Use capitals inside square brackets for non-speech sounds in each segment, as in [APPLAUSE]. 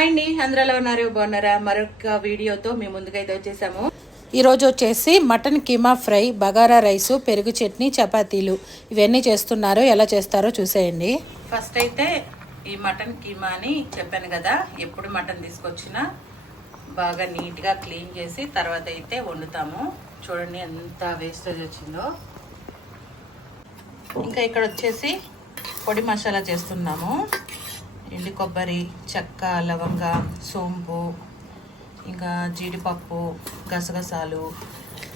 Hi అండి. అందరూ ఎలా ఉన్నారు? బాగున్నారా? మరొక వీడియోతో మేము ముందుకైతే వచ్చేసాము. ఈరోజు వచ్చేసి mutton keema fry bagara rice పెరుగు చట్నీ చపాతీలు. ఇవన్నీ చేస్తున్నారు ఎలా చేస్తారో చూసేయండి. ఫస్ట్ అయితే ఈ మటన్ కీమా అని చెప్పాను కదా ఎప్పుడు మటన్ తీసుకొచ్చినా బాగా నీట్గా క్లీన్ చేసి తర్వాత అయితే వండుతాము. చూడండి ఎంత వేస్టేజ్ వచ్చిందో. ఇంకా ఇక్కడ వచ్చేసి పొడి మసాలా చేస్తున్నాము. ఎండు కొబ్బరి చెక్క లవంగ సోంపు ఇంకా జీడిపప్పు గసగసాలు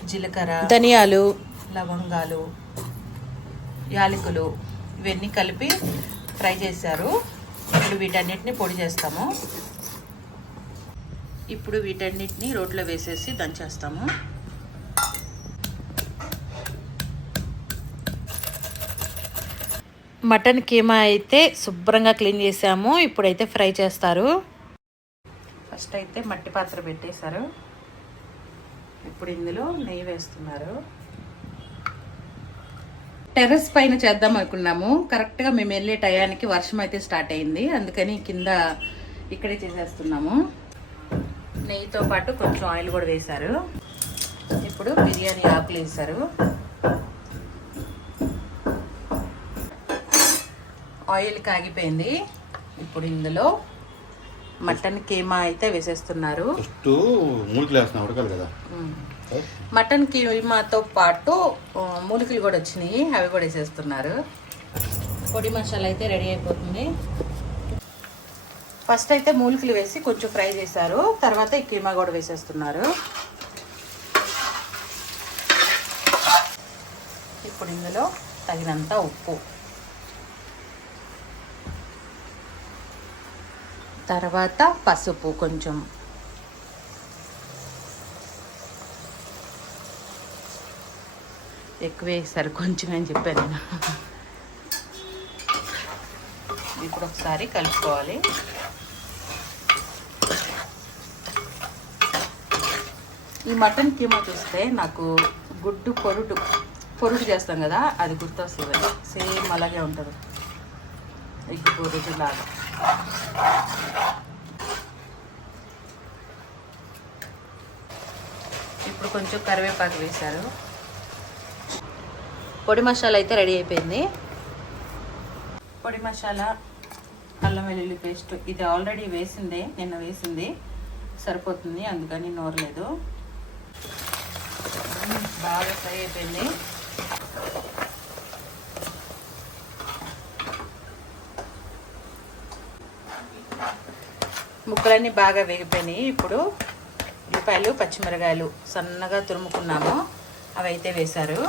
జీలకర్ర ధనియాలు లవంగాలు యాలకులు ఇవన్నీ కలిపి ఫ్రై చేశారు. ఇప్పుడు వీటన్నిటిని పొడి చేస్తాము. ఇప్పుడు వీటన్నిటిని రోట్లో వేసేసి దంచేస్తాము. మటన్ కీమా అయితే శుభ్రంగా క్లీన్ చేసాము. ఇప్పుడైతే ఫ్రై చేస్తారు. ఫస్ట్ అయితే మట్టి పాత్ర పెట్టేశారు. ఇప్పుడు ఇందులో నెయ్యి వేస్తున్నారు. టెర్రస్ పైన చేద్దాం అనుకున్నాము. కరెక్ట్గా మేము వెళ్ళే టయానికి వర్షం అయితే స్టార్ట్ అయింది. అందుకని కింద ఇక్కడే చేసేస్తున్నాము. నెయ్యితో పాటు కొంచెం ఆయిల్ కూడా వేశారు. ఇప్పుడు బిర్యానీ ఆకులు వేశారు. ఆయిల్ కాగిపోయింది. ఇప్పుడు ఇందులో మటన్ కీమా అయితే వేసేస్తున్నారు. ఫస్ట్ మూలికలు వేస్తున్నా ఉడకాలి కదా. మటన్ కీమాతో పాటు మూలికలు కూడా వచ్చినాయి. అవి కూడా వేసేస్తున్నారు. పొడి మసాలా అయితే రెడీ అయిపోతుంది. ఫస్ట్ అయితే మూలికలు వేసి కొంచెం ఫ్రై చేశారు. తర్వాత ఈ కీమా కూడా వేసేస్తున్నారు. ఇప్పుడు ఇందులో తగినంత ఉప్పు. తర్వాత పసుపు కొంచెం. ఎక్కువ వేసారు కొంచెం అని చెప్పాను నేను. ఇప్పుడు ఒకసారి కలుపుకోవాలి. ఈ మటన్ కీమా చూస్తే నాకు గుడ్డు పొరుటు పొరుటు చేస్తాం కదా అది గుర్తొస్తుంది. సేమ్ అలాగే ఉంటుంది. ఎగ్గు పొరుటు లాగా ఇప్పుడు కొంచెం కరివేపాకు వేశారు. పొడి మసాలా అయితే రెడీ అయిపోయింది. పొడి మసాలా అల్లం వెల్లుల్లి పేస్ట్ ఇది ఆల్రెడీ వేసిందే నిన్న వేసింది. సరిపోతుంది అందుకని నోరలేదు. బాగా ఫ్రై అయిపోయింది. ముక్కలన్నీ బాగా వేగిపోయినాయి. ఇప్పుడు ఉల్లిపాయలు పచ్చిమిరకాయలు సన్నగా తురుముకున్నాము. అవి అయితే వేశారు.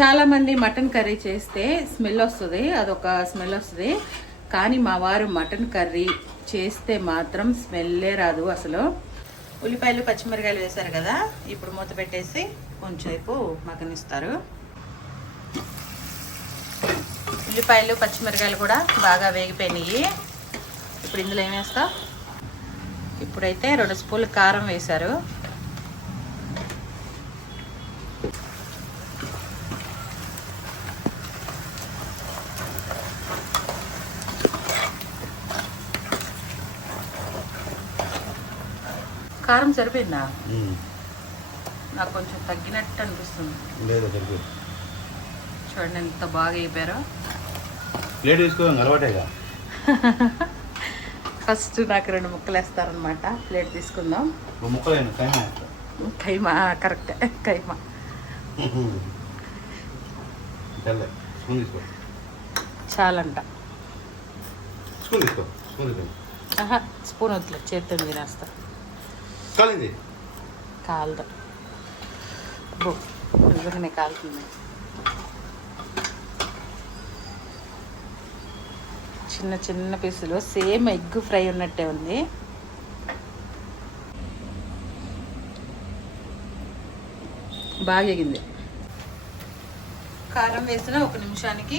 చాలామంది మటన్ కర్రీ చేస్తే స్మెల్ వస్తుంది. అదొక స్మెల్ వస్తుంది. కానీ మా వారు మటన్ కర్రీ చేస్తే మాత్రం స్మెల్లే రాదు అసలు. ఉల్లిపాయలు పచ్చిమిరకాయలు వేశారు కదా. ఇప్పుడు మూత పెట్టేసి కొంచెంసేపు మగ్గనిస్తారు. ఉల్లిపాయలు పచ్చిమిరకాయలు కూడా బాగా వేగిపోయినాయి. ఇప్పుడు ఇందులో ఏం వేస్తా ఇప్పుడైతే రెండు స్పూన్లు కారం వేశారు. కారం సరిపోయిందా? నాకు కొంచెం తగ్గినట్టు అనిపిస్తుంది. లేదు చూడండి ఎంత బాగా అయిపోయారో ప్లేట్ అలవాటేగా? [LAUGHS] ఫస్ట్ నాకు రెండు ముక్కలు వేస్తారనమాట ప్లేట్ తీసుకుందాం. కైమా కరెక్ట్. కైమా. చాలంట. స్పూన్ తీసుకో. స్పూన్ వద్దులే చేతితో తినేస్తా కాలింది. కాలదు. బో నిజంగానే కాలుతుంది చిన్న చిన్న పీసులు సేమ్ ఎగ్ ఫ్రై ఉన్నట్టే ఉంది బాగా ఎగింది కారం వేసిన ఒక నిమిషానికి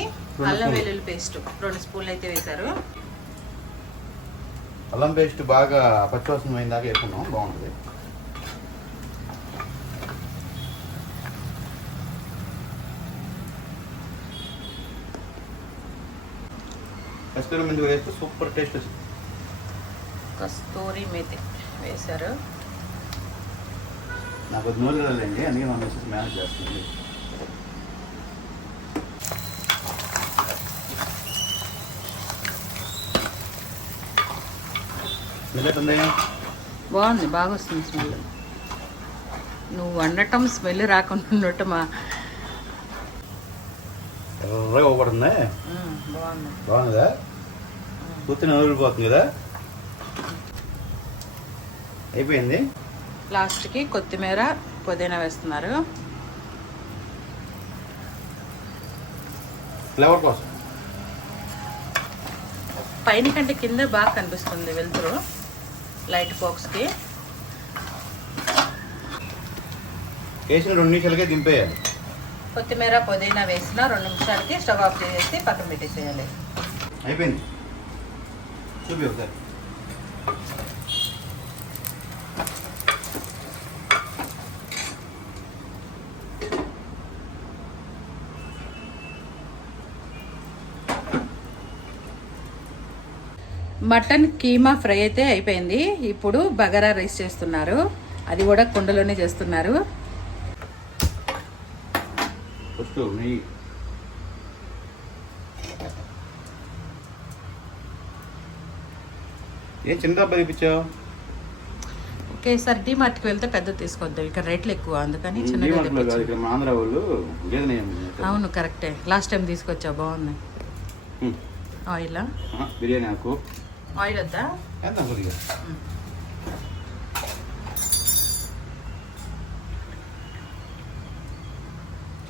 అల్లం. వెల్లుల్లి పేస్ట్ రెండు స్పూన్లు అయితే వేశారు అల్లం పేస్ట్ బాగా పచ్చివాసన అయిన దాకా వేసుకున్నాం బాగుంటుంది కస్తూరి మెంతి వేస్తే సూపర్ టేస్ట్ వస్తుంది కస్తూరి మేతి వేశారు. నాకు నూనె లేదండి అందుకే మా మిస్సెస్ మేనేజ్ చేస్తుంది. ఉంది. బాగుంది బాగా వస్తుంది స్మెల్ నువ్వు వండటం స్మెల్ రాకుండా ఉండటం ఎర్రగా ఒకటి బాగుంది బాగుందా? పూర్తి నూరిపోతుంది కదా? అయిపోయింది? లాస్ట్కి కొత్తిమీర పుదీనా వేస్తున్నారు. ఫ్లేవర్ కోసం. పైన కంటే కింద బాగా కనిపిస్తుంది వెలుతురు. లైట్ బాక్స్కి. వేసిన రెండు నిమిషాలకే దింపేయాలి. కొత్తిమీర పుదీనా వేసిన రెండు నిమిషాలకి స్టవ్ ఆఫ్ చేసి పక్కన పెట్టేసేయాలి. అయిపోయింది. చూపి ఒకసారి. మటన్ కీమా ఫ్రై అయితే అయిపోయింది. ఇప్పుడు బగారా రైస్ చేస్తున్నారు. అది కూడా కుండలోనే చేస్తున్నారు. ఫస్ట్ నెయ్యి ఏం చిన్న డబ్బా తెప్పించావు? ఒకేసారి డిమార్ట్కి వెళ్తే పెద్ద తీసుకొద్దాం ఇక్కడ రేట్లు ఎక్కువ అందుకని మా ఆంధ్ర వాళ్ళు. అవును కరెక్టే. లాస్ట్ టైం తీసుకొచ్చావు బాగుంది. ఆయిల్? బిర్యానీ ఆకు. ఆయిల్ వద్దా ఎంత కొద్దిగా మ్.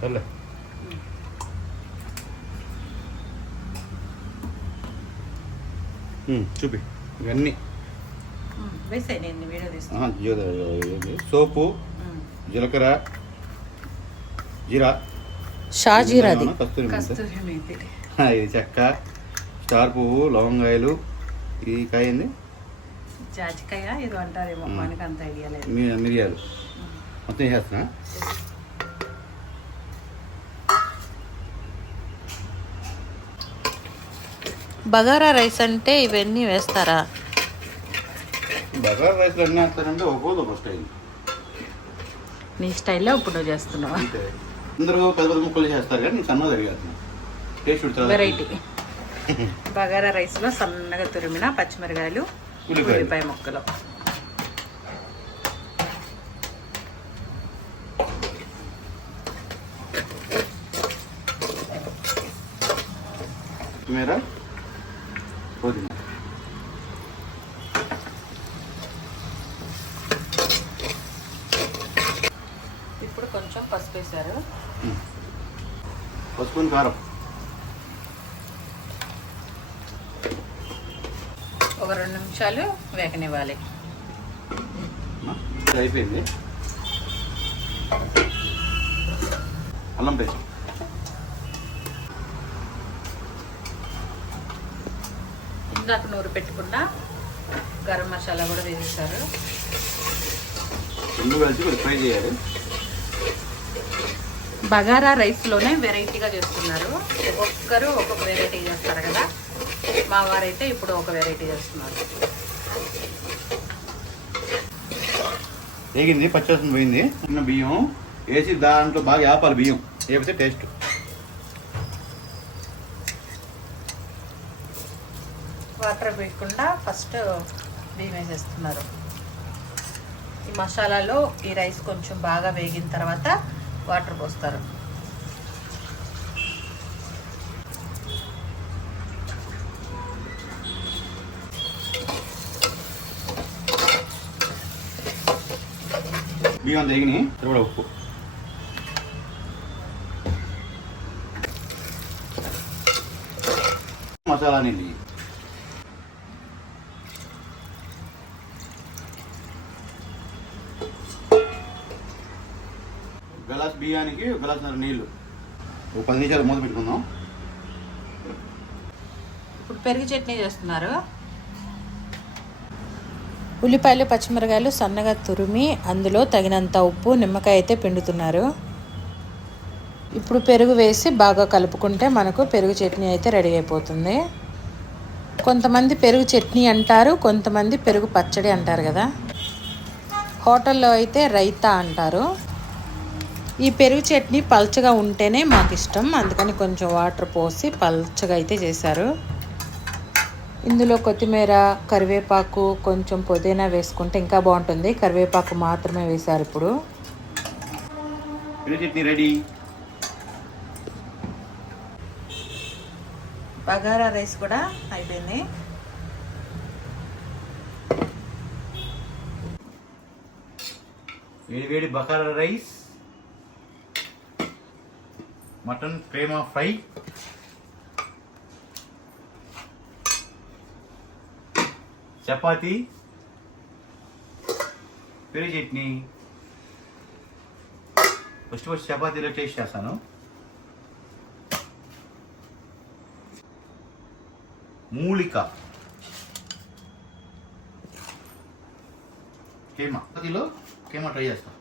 సర్లే చూపి ఇవన్నీ సోపు జీలకర్ర జీరా. షాజీరాది కస్తూరి [LAUGHS] ఇది చెక్క స్టార్ పువ్వు లవంగాయలు. ఈ కాయ ఏంది? జాజికాయ ఏదో అంటారేమో మ్. మనకు అంత ఐడియా లేదు. మిరియాలు. మొత్తం వేసేస్తున్నా? బగారా రైస్ అంటే ఇవన్నీ వేస్తారా? బగారా వేస్తారంటే ఒక్కోది స్టైల్ నీ స్టైల్లో ఇప్పుడు నువ్వు చేస్తున్నావా? అంతే. అందరూ పెద్ద పెద్ద ముక్కలు చేస్తారు కానీ నేను సన్నగా తిరిగేస్తున్నాను టేస్ట్ ఉంటుంది వెరైటీ బగారా రైస్లో సన్నగా తురిమిన పచ్చిమిరకాయలు. ఉల్లిపాయ ముక్కలు కొత్తిమీర పుదీనా ఇప్పుడు కొంచెం పసుపు వేశారు పసుపుని కారం. ఒక రెండు నిమిషాలు వేగనివ్వాలి. అయిపోయింది. అల్లం పేస్ట్. ఇందాక నూరు పెట్టుకున్న గరం మసాలా కూడా చేయాలి. బగారా రైస్లోనే వెరైటీగా చేస్తున్నారు. ఒక్కొక్కరు ఒక్కొక్క వెరైటీ చేస్తారు కదా. మా వారైతే ఇప్పుడు ఒక వెరైటీ చేస్తున్నారు. వేగింది పచ్చివాసన పోయింది. చిన్న బియ్యం. వేసి దాంట్లో బాగా ఆపాలి బియ్యం. వేపితే టేస్ట్. వాటర్ ఫస్ట్ బియ్యం వేసేస్తున్నారు. ఈ మసాలాలో ఈ రైస్ కొంచెం బాగా వేగిన తర్వాత వాటర్ పోస్తారు. బియ్యం తెగిని తర్వాత ఉప్పు. మసాలా అనేది గలాస్ బియ్యానికి ఒక గలాసున్నర నీళ్ళు ఒక పది నిమిషాలు మూత పెట్టుకుందాం. ఇప్పుడు పెరుగు చట్నీ చేస్తున్నారు. ఉల్లిపాయలు పచ్చిమిరకాయలు సన్నగా తురిమి అందులో తగినంత ఉప్పు నిమ్మకాయ అయితే పిండుతున్నారు. ఇప్పుడు పెరుగు వేసి బాగా కలుపుకుంటే మనకు పెరుగు చట్నీ అయితే రెడీ అయిపోతుంది. కొంతమంది పెరుగు చట్నీ అంటారు కొంతమంది పెరుగు పచ్చడి అంటారు కదా. హోటల్లో అయితే రైతా అంటారు. ఈ పెరుగు చట్నీ పల్చగా ఉంటేనే మాకు ఇష్టం అందుకని కొంచెం వాటర్ పోసి పల్చగా అయితే చేశారు. ఇందులో కొత్తిమీర కరివేపాకు కొంచెం పుదీనా వేసుకుంటే ఇంకా బాగుంటుంది. కరివేపాకు మాత్రమే వేశారు ఇప్పుడు. రెడీ. బగారా రైస్ కూడా అయిపోయింది. వేడి వేడి బకారా రైస్. మటన్ ప్రేమ ఫ్రై. చపాతి. పెరుగు చట్నీ. ఫస్ట్ ఫస్ట్ చపాతీలో టేస్ట్ చేస్తాను. మూలిక. కేమ చపాతీలో కేమ ట్రై చేస్తాను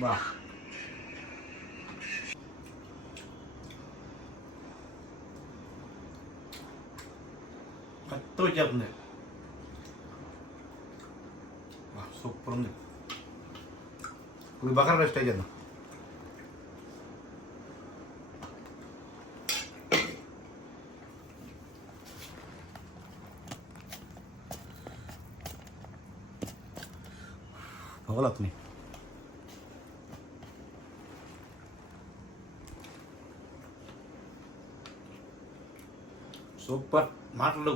బా కత్తి వచ్చేస్తుంది బా, సూపర్ ఉంది ఇప్పుడు బకరా రైస్ ట్రై చేద్దాం పొగలవుతున్నాయి సూపర్. మాటలు.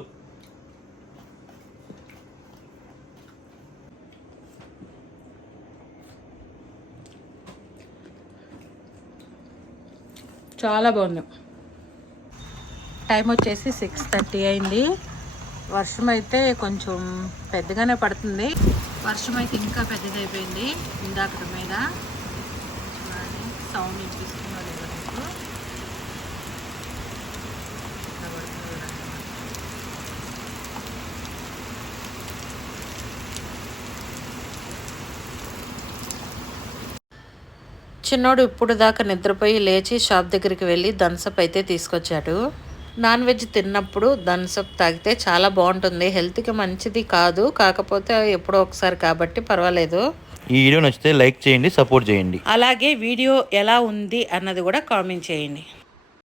చాలా బాగుంది. టైం వచ్చేసి సిక్స్ థర్టీ అయింది. వర్షం అయితే కొంచెం పెద్దగానే పడుతుంది. వర్షం అయితే ఇంకా పెద్దదైపోయింది. ఇందాక మీద. సౌండ్ వినిపిస్తుందో లేదో మీకు ఇట్లా పడుతుంది చూడండి. చిన్నోడు ఇప్పుడు దాకా నిద్రపోయి లేచి షాప్ దగ్గరికి వెళ్ళి థమ్సప్ అయితే తీసుకొచ్చాడు. నాన్ వెజ్ తిన్నప్పుడు థమ్సప్ తాగితే చాలా బాగుంటుంది. హెల్త్కి మంచిది కాదు. కాకపోతే ఎప్పుడో ఒకసారి కాబట్టి పర్వాలేదు. ఈ వీడియో నచ్చితే లైక్ చేయండి సపోర్ట్ చేయండి. అలాగే వీడియో ఎలా ఉంది అన్నది కూడా కామెంట్ చేయండి.